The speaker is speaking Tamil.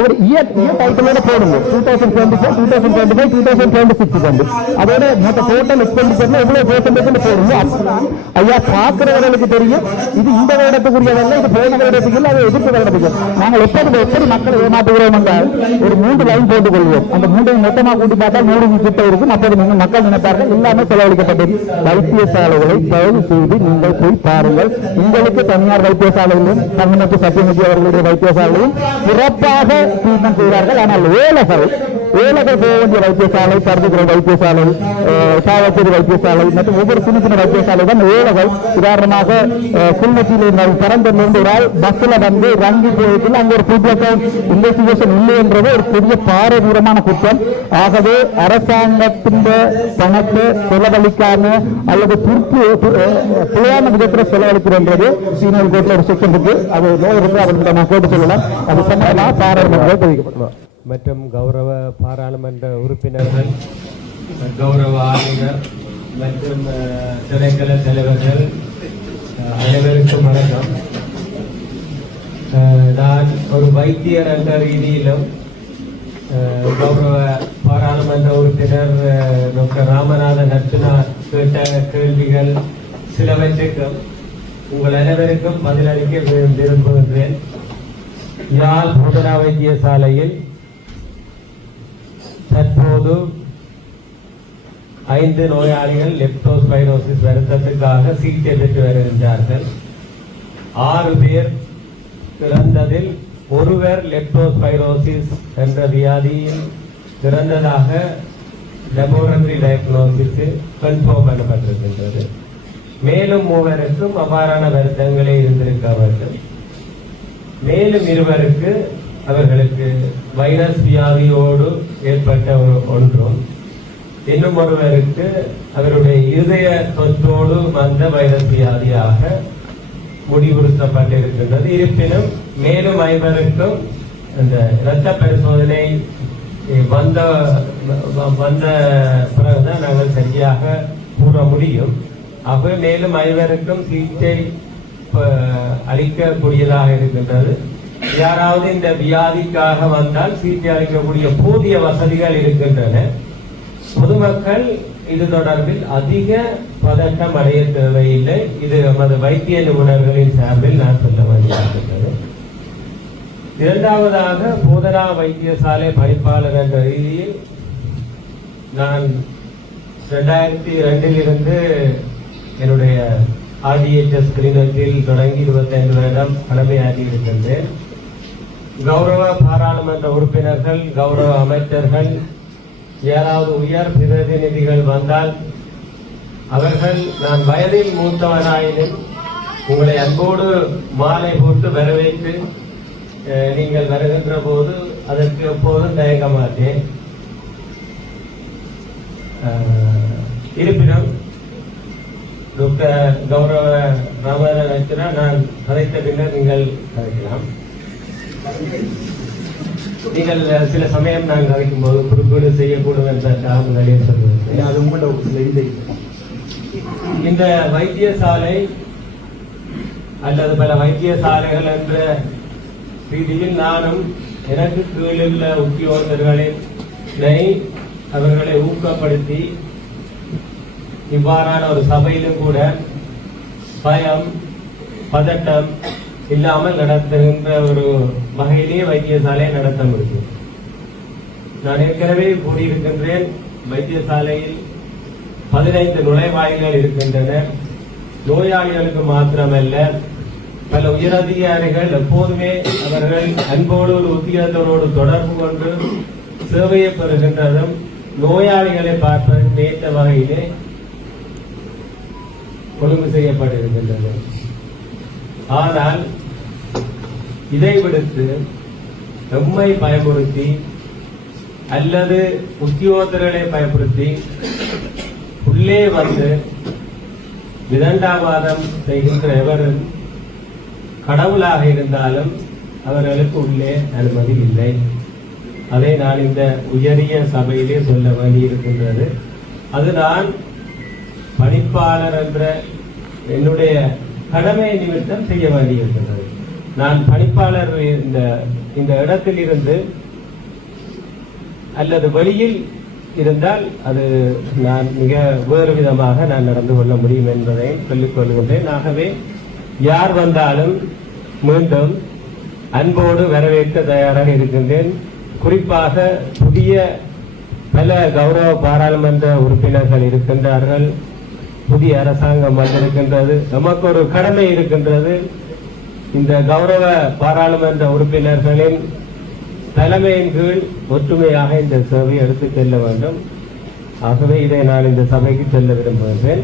ஒரு இயர் டைட்டிலோட போடுங்க 2024, 2025, 2026 வந்து அதோட மொத்த டோட்டல் எக்ஸ்பெண்டிச்சர்ல எவ்வளவு பெர்சன்டேஜ் போடுங்க. அப்பதான் ஐயா பார்க்கிறவர்களுக்கு தெரியும் இது இந்த வருடத்துக்குரியதல்ல, இது போன வருடத்துக்கு இல்லை, அது எதிர்ப்பு வருடத்துக்கு. நாங்கள் எப்படி மக்களை ஏமாற்றுகிறோம் என்றால் ஒரு 3 லைன் போட்டுக் கொள்வோம். அந்த 3 மொத்தமாக கூட்டி பார்த்தா 3 கிட்ட இருக்கும். அப்போது நீங்கள் மக்கள் நினைப்பார்கள் எல்லாமே செலவழிக்கப்பட்டது. வைத்தியசாலைகளை தயவு செய்து நீங்கள் போய் பாருங்கள். உங்களுக்கு தனியார் வைத்தியசாலையிலும் தமிழ்நாட்டு சத்தியமூர்த்தி அவர்களுடைய வைத்தியசாலையும் சிறப்பாக ட்ரீட்மெண்ட் செய்கிறார்கள். ஆனால் ஏழைகள் போக வேண்டிய வைத்தியசாலை, பருதுகிற வைத்தியசாலை, சாவச்சேரி வைத்தியசாலை மற்றும் ஒவ்வொரு சின்ன சின்ன வைத்தியசாலை தான் ஏழைகள். உதாரணமாக கிளிநொச்சியில் பரந்தூர்லேருந்து ஒரு ஆள் பஸ்ல வந்து ரங்கி போயிட்டு அங்கே ஒரு புதிய இன்வெஸ்டிகேஷன் இல்லை என்றது ஒரு பெரிய பாரதூரமான குற்றம். ஆகவே அரசாங்கத்தின் பணத்தை செலவழிக்காம அல்லது பிழையான விதத்தில் செலவழிக்கிறது சீனியர் கோர்ட்ல ஒரு செக்ஷன் இருக்கு. அது நோய் இருக்கு, அவர்கிட்ட நான் கேட்டு சொல்லலாம். அது சொன்னா பாராளுமன்றத்தில் தெரிவிக்கப்படும். மற்றும் கௌரவ பாராளுமன்ற உறுப்பினர்கள், கௌரவ ஆளுநர் மற்றும் திணைக்கள தலைவர்கள் அனைவருக்கும் வணக்கம். நான் ஒரு வைத்தியர் என்ற ரீதியிலும் கௌரவ பாராளுமன்ற உறுப்பினர் டாக்டர் ராமநாதன் அர்ச்சனா கேட்ட கேள்விகள் சிலவற்றுக்கும் உங்கள் அனைவருக்கும் பதிலளிக்க விரும்புகின்றேன். யாழ் போதனா வைத்தியசாலையில் தற்போது 5 நோயாளிகள் லெப்டோஸ்பைரோசிஸ் வருத்தத்துக்காக சிகிச்சை பெற்று வருகின்றார்கள். 6 பேர் இறந்ததில் ஒருவர் லெப்டோஸ்பைரோசிஸ் என்ற வியாதியில் இறந்ததாக லெபோரட்டரி டயக்னோசிஸ் கன்ஃபார்ம் பண்ணப்பட்டிருக்கின்றது. மேலும் 3 அவ்வாறான வருத்தங்களே இருந்திருக்க வேண்டும். மேலும் 2 அவர்களுக்கு வைரஸ் வியாதியோடு ஏற்பட்ட ஒன்றும், இன்னும் ஒருவருக்கு அவருடைய இருதய தொற்றோடு வந்த வைரஸ் வியாதியாக முடிவுறுத்தப்பட்டிருக்கின்றது. இருப்பினும் மேலும் 5 அந்த இரத்த பரிசோதனை வந்த பிறகுதான் நாங்கள் சரியாக கூற முடியும். ஆகவே மேலும் 5 சிகிச்சை அளிக்கக்கூடியதாக இருக்கின்றது. யாராவது இந்த வியாதிக்காக வந்தால் சிகிச்சை அளிக்கக்கூடிய போதிய வசதிகள் இருக்கின்றன. பொதுமக்கள் இது தொடர்பில் அதிக பதட்டம் அடைய தேவையில்லை. இது நமது வைத்திய நிபுணர்களின் சார்பில் நான் சொல்ல வேண்டியிருக்கின்றது. 2வதாக போதனா வைத்தியசாலை பணிப்பாளர் என்ற ரீதியில் நான் 2002 என்னுடைய RDHS கிளிநொச்சியில் தொடங்கி 25 வருடம் கடமையாற்றி இருக்கின்றேன். கௌரவ பாராளுமன்ற உறுப்பினர்கள், கௌரவ அமைச்சர்கள், யாராவது உயர் பிரதிநிதிகள் வந்தால் அவர்கள் நான் வயதில் மூத்தவனாயினும் உங்களை அன்போடு மாலை போட்டு வரவேற்று நீங்கள் வருகின்ற போது அதற்கு எப்போதும் தயங்க மாட்டேன். இருப்பினும் டாக்டர் கௌரவ ராமநாதன் அர்ச்சனா நான் கதைத்த பின்னர் நீங்கள் கதைக்கலாம். நீங்கள் சில சமயம் நான் கதைக்கும் போது குறுக்கீடு செய்யக்கூடும் என்றால் முன்னாடியே சொல்லுவேன். அது உங்களோட இந்த வைத்தியசாலை அல்லது பல வைத்தியசாலைகள் என்ற ரீதியில் நானும் எனக்கு கீழுள்ள உத்தியோகர்களை அவர்களை ஊக்கப்படுத்தி இவ்வாறான ஒரு சபையிலும் கூட பயம் பதட்டம் இல்லாமல் நடத்துகின்ற ஒரு வகையிலேயே வைத்தியசாலையை நடத்த முடியும். நான் ஏற்கனவே கூறியிருக்கின்றேன், வைத்தியசாலையில் 15 நுழைவாயில்கள் இருக்கின்றன. நோயாளிகளுக்கு மாத்திரமல்ல, பல உயரதிகாரிகள் எப்போதுமே அவர்கள் அன்போடு ஒரு உத்தியோகத்தோடு தொடர்பு கொண்டு சேவையை பெறுகின்றதும் நோயாளிகளை பார்ப்பதற்கு ஏற்ற வகையிலே ஒழுங்கு செய்யப்பட்டிருக்கின்றது. ஆனால் இதை விடுத்து எம்மை பயமுறுத்தி அல்லது உத்தியோகர்களை பயன்படுத்தி உள்ளே வந்து விதண்டாவாதம் செய்கின்ற எவரும் கடவுளாக இருந்தாலும் அவர்களுக்கு உள்ளே அனுமதி இல்லை. அதை நான் இந்த உயரிய சபையிலே சொல்ல வேண்டியிருக்கின்றது. அது நான் பணிப்பாளர் என்ற என்னுடைய கடமை நிமித்தம் செய்ய வேண்டியிருக்கின்றது. நான் பணிப்பாளர் இந்த இந்த இடத்தில் இருந்து அல்லது வெளியில் இருந்தால் அது நான் மிக வேறு விதமாக நான் நடந்து கொள்ள முடியும் என்பதை சொல்லிக் கொள்கின்றேன். ஆகவே யார் வந்தாலும் மீண்டும் அன்போடு வரவேற்க தயாராக இருக்கின்றேன். குறிப்பாக புதிய பல கௌரவ பாராளுமன்ற உறுப்பினர்கள் இருக்கின்றார்கள். புதிய அரசாங்கம் வந்திருக்கின்றது. நமக்கு ஒரு கடமை இருக்கின்றது. இந்த கௌரவ பாராளுமன்ற உறுப்பினர்களின் தலைமையின் கீழ் ஒற்றுமையாக இந்த சேவையை எடுத்துச் செல்ல வேண்டும். ஆகவே இதை நான் இந்த சபைக்கு செல்ல விரும்புகின்றேன்.